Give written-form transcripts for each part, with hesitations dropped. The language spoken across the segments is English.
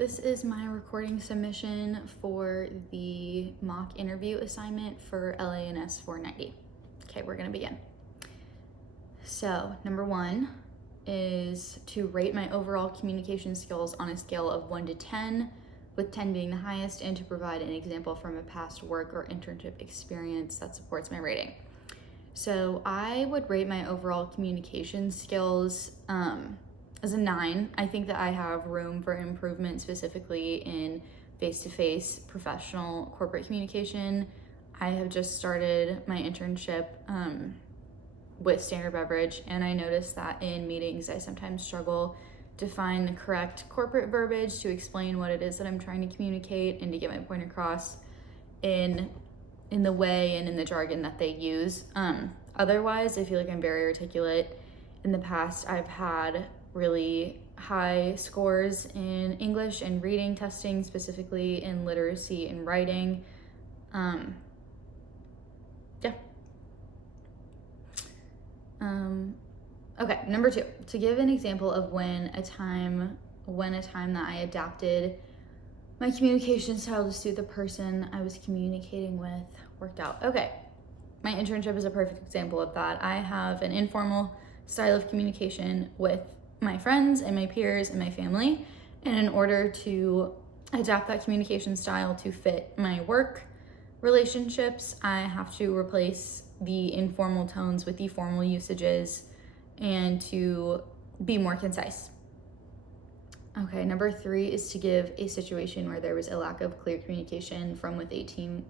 This is my recording submission for the mock interview assignment for LA&S 490. Okay, we're gonna begin. So, number one is to rate my overall communication skills on a scale of 1 to 10, with 10 being the highest, and to provide an example from a past work or internship experience that supports my rating. So I would rate my overall communication skills as a 9. I think that I have room for improvement, specifically in face-to-face professional corporate communication. I have just started my internship with Standard Beverage, and I noticed that in meetings I sometimes struggle to find the correct corporate verbiage to explain what it is that I'm trying to communicate and to get my point across in the way and in the jargon that they use. Otherwise, I feel like I'm very articulate. In the past, I've had really high scores in English and reading testing, specifically in literacy and writing. Okay, number 2, to give an example of when a time that I adapted my communication style to suit the person I was communicating with worked out. Okay, my internship is a perfect example of that. I have an informal style of communication with my friends and my peers and my family, and in order to adapt that communication style to fit my work relationships, I have to replace the informal tones with the formal usages and to be more concise. Okay, number 3 is to give a situation where there was a lack of clear communication from a team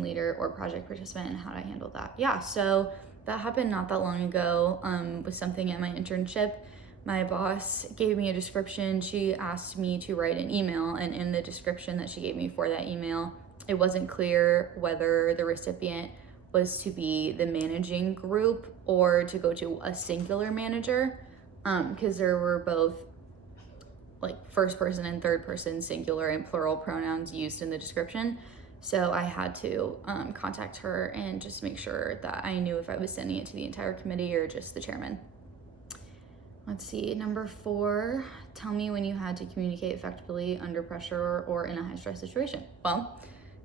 leader or project participant, and how to handle that. Yeah, so that happened not that long ago with something at my internship. My boss gave me a description. She asked me to write an email, and in the description that she gave me for that email, it wasn't clear whether the recipient was to be the managing group or to go to a singular manager, because there were both like first person and third person singular and plural pronouns used in the description. So I had to contact her and just make sure that I knew if I was sending it to the entire committee or just the chairman. Let's see, number 4, tell me when you had to communicate effectively under pressure or in a high stress situation. Well,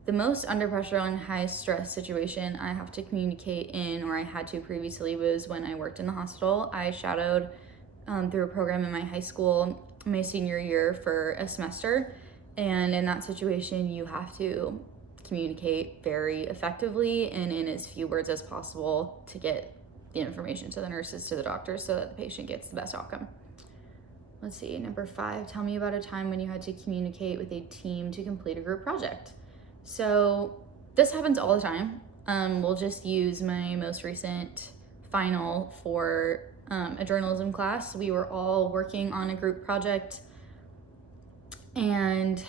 the most under pressure and high stress situation I have to communicate in, or I had to previously, was when I worked in the hospital. I shadowed through a program in my high school my senior year for a semester, and in that situation you have to communicate very effectively and in as few words as possible to get the information to the nurses, to the doctors, so that the patient gets the best outcome. Let's see, number 5, tell me about a time when you had to communicate with a team to complete a group project. So this happens all the time. We'll just use my most recent final for a journalism class. We were all working on a group project, and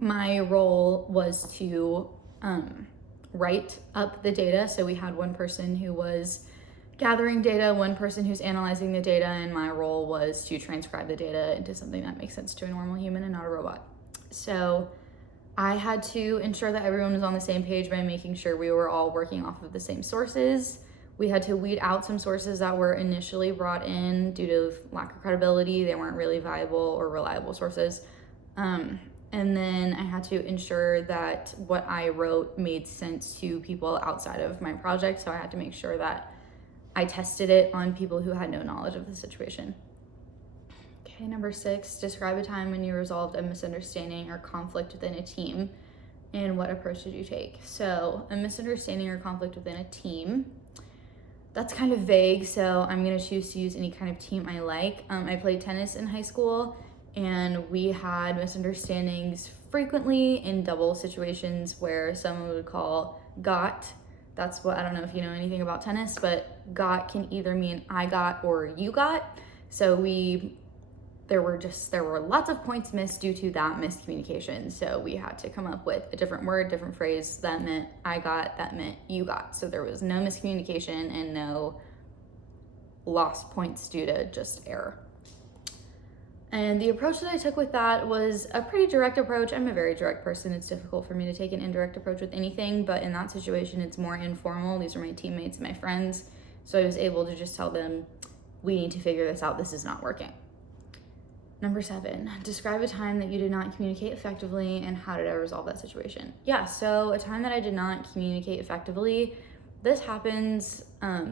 my role was to write up the data. So we had one person who was gathering data, one person who's analyzing the data, and my role was to transcribe the data into something that makes sense to a normal human and not a robot. So I had to ensure that everyone was on the same page by making sure we were all working off of the same sources. We had to weed out some sources that were initially brought in due to lack of credibility. They weren't really viable or reliable sources. And then I had to ensure that what I wrote made sense to people outside of my project. So I had to make sure that I tested it on people who had no knowledge of the situation. Okay, number 6, describe a time when you resolved a misunderstanding or conflict within a team, and what approach did you take? So a misunderstanding or conflict within a team, that's kind of vague, so I'm gonna choose to use any kind of team I like. I played tennis in high school, and we had misunderstandings frequently in double situations where someone would call got. That's what, I don't know if you know anything about tennis, but got can either mean I got or you got. So there were lots of points missed due to that miscommunication. So we had to come up with a different word, different phrase that meant I got, that meant you got. So there was no miscommunication and no lost points due to just error. And the approach that I took with that was a pretty direct approach. I'm a very direct person. It's difficult for me to take an indirect approach with anything, but in that situation, it's more informal. These are my teammates and my friends. So I was able to just tell them, we need to figure this out. This is not working. Number 7, describe a time that you did not communicate effectively and how did I resolve that situation? Yeah, so a time that I did not communicate effectively, this happens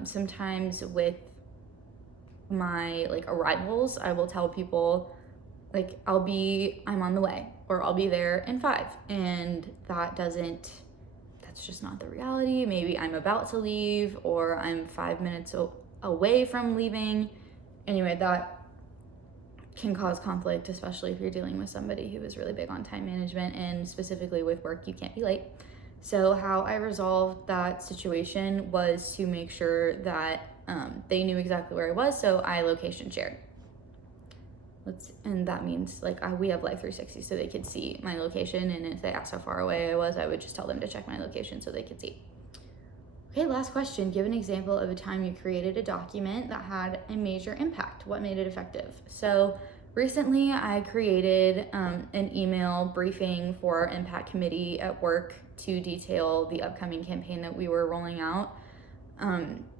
sometimes with my like arrivals. I will tell people like I'm on the way, or I'll be there in 5, and that's just not the reality. Maybe I'm about to leave, or I'm 5 minutes away from leaving. Anyway, that can cause conflict, especially if you're dealing with somebody who is really big on time management, and specifically with work, you can't be late. So how I resolved that situation was to make sure that they knew exactly where I was, so I location shared. And that means like we have Life 360, so they could see my location, and if they asked how far away I was, I would just tell them to check my location so they could see. Okay, last question. Give an example of a time you created a document that had a major impact. What made it effective? So recently I created an email briefing for our impact committee at work to detail the upcoming campaign that we were rolling out.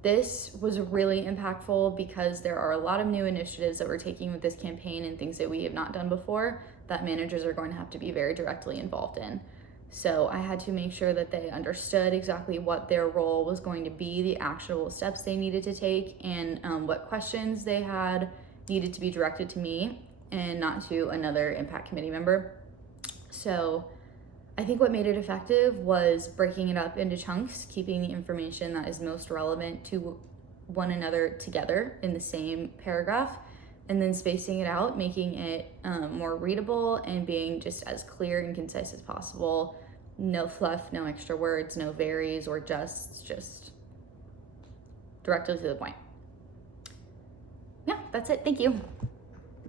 This was really impactful because there are a lot of new initiatives that we're taking with this campaign and things that we have not done before that managers are going to have to be very directly involved in. So I had to make sure that they understood exactly what their role was going to be, the actual steps they needed to take, and what questions they had needed to be directed to me and not to another impact committee member. So I think what made it effective was breaking it up into chunks, keeping the information that is most relevant to one another together in the same paragraph, and then spacing it out, making it more readable and being just as clear and concise as possible. No fluff, no extra words, no varies, or just directly to the point. Yeah, that's it. Thank you.